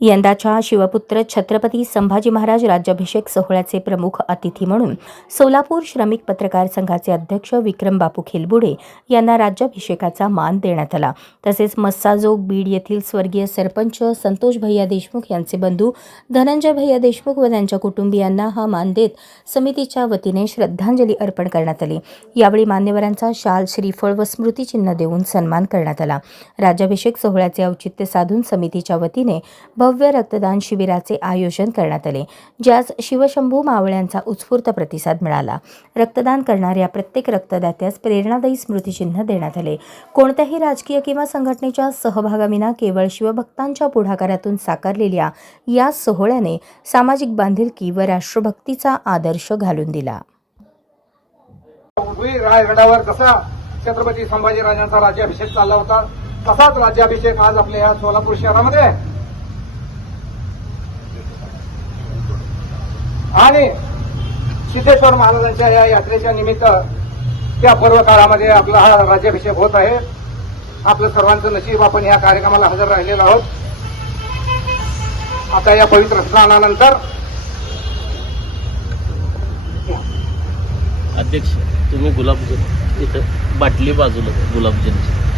यंदाच्या शिवपुत्र छत्रपती संभाजी महाराज राज्याभिषेक सोहळ्याचे प्रमुख अतिथी म्हणून सोलापूर श्रमिक पत्रकार संघाचे अध्यक्ष विक्रम बापू खेलबुडे यांना राज्याभिषेकाचा मान देण्यात आला। तसेच मस्साजोग बीड येथील स्वर्गीय सरपंच संतोष भैया देशमुख यांचे बंधू धनंजय भैया देशमुख व त्यांच्या कुटुंबियांना हा मान देत समितीच्या वतीने श्रद्धांजली अर्पण करण्यात आली। यावेळी मान्यवरांचा शाल, श्रीफळ व स्मृतिचिन्ह देऊन सन्मान करण्यात आला। राज्याभिषेक सोहळ्याचे औचित्य साधून समितीच्या वतीने भव्य रक्तदान शिबिराचे आयोजन करण्यात आले, ज्यास शिवशंभू मावळ्यांचा उत्स्फूर्त प्रतिसाद मिळाला। रक्तदान करणाऱ्या प्रत्येक रक्तदात्यास प्रेरणादायी स्मृतिचिन्ह देण्यात आले। कोणत्याही राजकीय किंवा संघटनेच्या सहभागाविना केवळ शिवभक्तांच्या पुढाकारातून साकारलेल्या या सोहळ्याने सामाजिक बांधिलकी व राष्ट्रभक्तीचा आदर्श घालून दिला। रायगडावर कसा छत्रपती संभाजीराजांचा राज्याभिषेक चालला होता, तसाच राज्याभिषेक आज आपल्या या सोलापूर शहरामध्ये आणि सिद्धेश्वर महाराजांच्या या यात्रेच्या निमित्त त्या पर्व काळामध्ये आपला हा राज्याभिषेक होत आहे। आपलं सर्वांचं नशीब आपण या कार्यक्रमाला हजर राहिलेलो आहोत। आता या पवित्र स्नानानंतर अध्यक्ष तुम्ही गुलाबजल इथं बाटली बाजूला गुलाबजलची